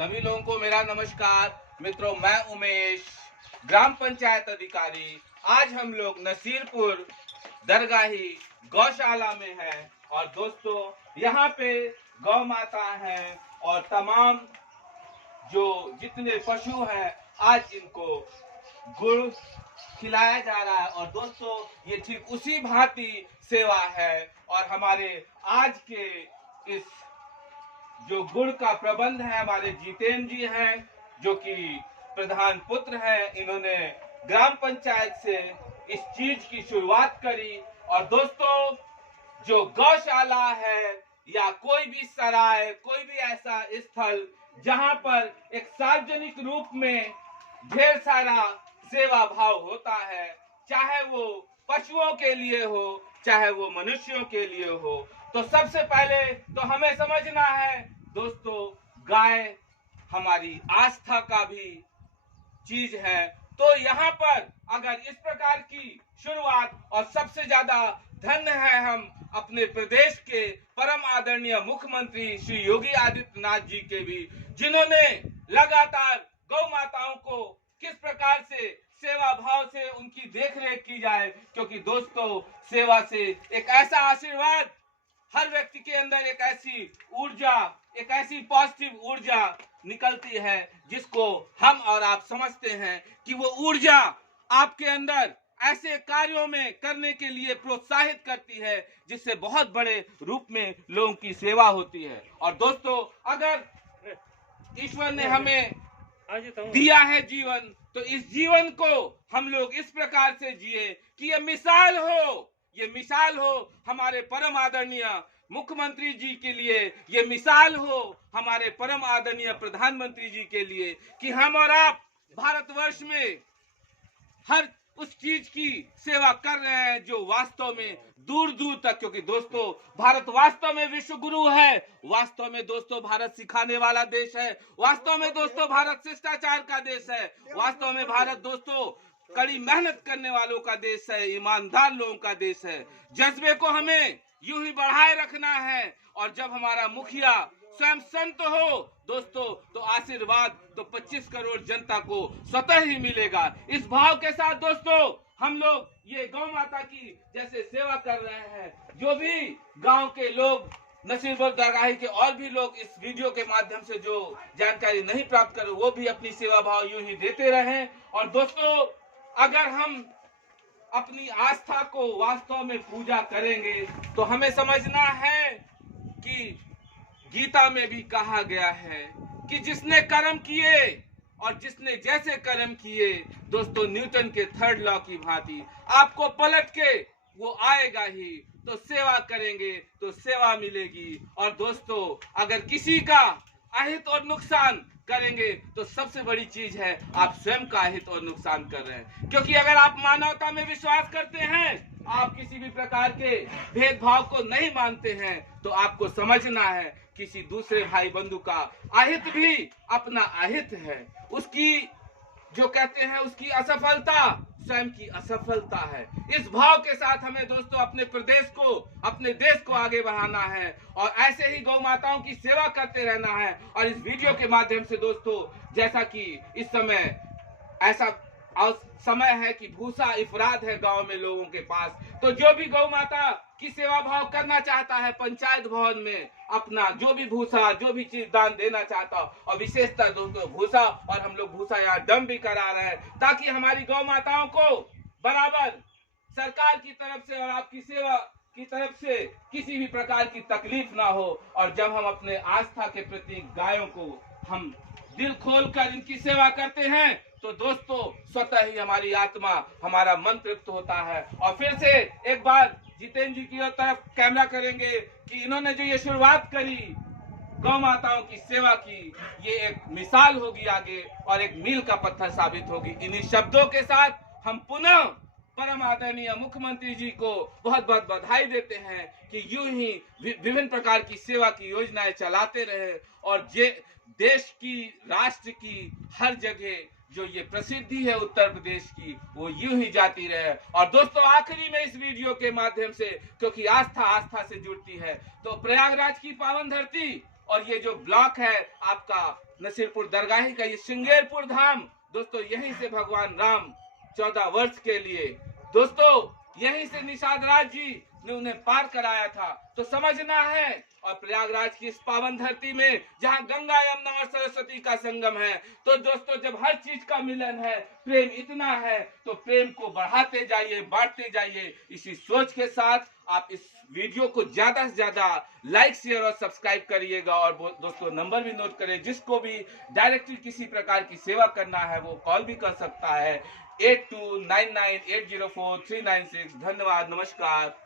सभी लोगों को मेरा नमस्कार। मित्रों, मैं उमेश, ग्राम पंचायत अधिकारी। आज हम लोग नसीरपुर दरगाही गौशाला में हैं और दोस्तों यहाँ पे गौ माता हैं और तमाम जो जितने पशु हैं आज इनको गुड़ खिलाया जा रहा है। और दोस्तों ये ठीक उसी भांति सेवा है और हमारे आज के इस जो गुड़ का प्रबंध है हमारे जितेंद्र जी हैं जो कि प्रधान पुत्र हैं। इन्होंने ग्राम पंचायत से इस चीज की शुरुआत करी। और दोस्तों जो गौशाला है या कोई भी सराय, कोई भी ऐसा स्थल जहां पर एक सार्वजनिक रूप में ढेर सारा सेवा भाव होता है, चाहे वो पशुओं के लिए हो चाहे वो मनुष्यों के लिए हो, तो सबसे पहले तो हमें समझना है दोस्तों गाय हमारी आस्था का भी चीज है। तो यहाँ पर अगर इस प्रकार की शुरुआत, और सबसे ज्यादा धन्य है हम अपने प्रदेश के परम आदरणीय मुख्यमंत्री श्री योगी आदित्यनाथ जी के भी, जिन्होंने लगातार गौ माताओं को किस प्रकार से सेवा भाव से उनकी देखरेख की जाए, क्योंकि दोस्तों सेवा से एक ऐसा आशीर्वाद, हर व्यक्ति के अंदर एक ऐसी ऊर्जा, एक ऐसी पॉजिटिव ऊर्जा निकलती है जिसको हम और आप समझते हैं कि वो ऊर्जा आपके अंदर ऐसे कार्यों में करने के लिए प्रोत्साहित करती है जिससे बहुत बड़े रूप में लोगों की सेवा होती है। और दोस्तों अगर ईश्वर ने हमें दिया है जीवन, तो इस जीवन को हम लोग इस प्रकार से जिए कि ये मिसाल हो हमारे परम आदरणीय मुख्यमंत्री जी के लिए, ये मिसाल हो हमारे परम आदरणीय प्रधानमंत्री जी के लिए कि हम और आप भारतवर्ष में हर उस चीज की सेवा कर रहे हैं जो वास्तव में दूर दूर तक, क्योंकि दोस्तों भारत वास्तव में विश्व गुरु है, वास्तव में दोस्तों भारत सिखाने वाला देश है, वास्तव में दोस्तों भारत शिष्टाचार का देश है, वास्तव में भारत दोस्तों कड़ी मेहनत करने वालों का देश है, ईमानदार लोगों का देश है। जज्बे को हमें यूं ही बढ़ाए रखना है और जब हमारा मुखिया स्वयं संत हो दोस्तों, तो आशीर्वाद तो 25 करोड़ जनता को स्वतः ही मिलेगा। इस भाव के साथ दोस्तों हम लोग ये गौ माता की जैसे सेवा कर रहे हैं, जो भी गांव के लोग, नसीरपुर दरगाही के और भी लोग इस वीडियो के माध्यम से जो जानकारी नहीं प्राप्त कर, वो भी अपनी सेवा भाव यूं ही देते रहें। और दोस्तों अगर हम अपनी आस्था को वास्तव में पूजा करेंगे तो हमें समझना है कि गीता में भी कहा गया है कि जिसने कर्म किए और जिसने जैसे कर्म किए दोस्तों, न्यूटन के थर्ड लॉ की भांति आपको पलट के वो आएगा ही। तो सेवा करेंगे तो सेवा मिलेगी। और दोस्तों अगर किसी का अहित और नुकसान करेंगे तो सबसे बड़ी चीज है आप स्वयं का अहित और नुकसान कर रहे हैं, क्योंकि अगर आप मानवता में विश्वास करते हैं, आप किसी भी प्रकार के भेदभाव को नहीं मानते हैं, तो आपको समझना है किसी दूसरे भाई बंधु का अहित भी अपना अहित है। उसकी जो कहते हैं उसकी असफलता स्वयं की असफलता है। इस भाव के साथ हमें दोस्तों अपने प्रदेश को, अपने देश को आगे बढ़ाना है और ऐसे ही गौ माताओं की सेवा करते रहना है। और इस वीडियो के माध्यम से दोस्तों, जैसा कि इस समय ऐसा समय है कि भूसा इफराद है गांव में लोगों के पास, तो जो भी गौ माता की सेवा भाव करना चाहता है पंचायत भवन में अपना जो भी भूसा, जो भी चीज दान देना चाहता, और विशेषतः दोस्तों भूसा, और हम लोग भूसा यहाँ डंप भी करा रहे हैं ताकि हमारी गौ माताओं को बराबर सरकार की तरफ से और आपकी सेवा की तरफ से किसी भी प्रकार की तकलीफ ना हो। और जब हम अपने आस्था के प्रति गायों को हम दिल खोलकर इनकी सेवा करते हैं तो दोस्तों स्वतः ही हमारी आत्मा, हमारा मन तृप्त होता है। और फिर से एक बार जितेंद्र जी की तरफ कैमरा करेंगे कि इन्होंने जो ये शुरुआत करी गौ माताओं की सेवा की, ये एक मिसाल होगी आगे और एक मील का पत्थर साबित होगी। इन्हीं शब्दों के साथ हम पुनः परम आदरणीय मुख्यमंत्री जी को बहुत बहुत बधाई देते हैं कि यूं ही विभिन्न प्रकार की सेवा की योजनाएं चलाते रहे और देश की, राष्ट्र की हर जगह जो ये प्रसिद्धि है उत्तर प्रदेश की, वो यूं ही जाती रहे। और दोस्तों आखिरी में इस वीडियो के माध्यम से, क्योंकि आस्था आस्था से जुड़ती है, तो प्रयागराज की पावन धरती और ये जो ब्लॉक है आपका नसीरपुर दरगाही का, ये श्रृंगेरपुर धाम दोस्तों, यहीं से भगवान राम 14 वर्ष के लिए दोस्तों यहीं से निषाद राज जी ने उन्हें पार कराया था। तो समझना है, और प्रयागराज की इस पावन धरती में जहां गंगा यमुना और सरस्वती का संगम है, तो दोस्तों जब हर चीज का मिलन है, प्रेम इतना है, तो प्रेम को बढ़ाते जाइए, बांटते जाइए। इसी सोच के साथ आप इस वीडियो को ज्यादा से ज्यादा लाइक, शेयर और सब्सक्राइब करिएगा। और दोस्तों नंबर भी नोट करें, जिसको भी डायरेक्टली किसी प्रकार की सेवा करना है वो कॉल भी कर सकता है 8299804396। धन्यवाद, नमस्कार।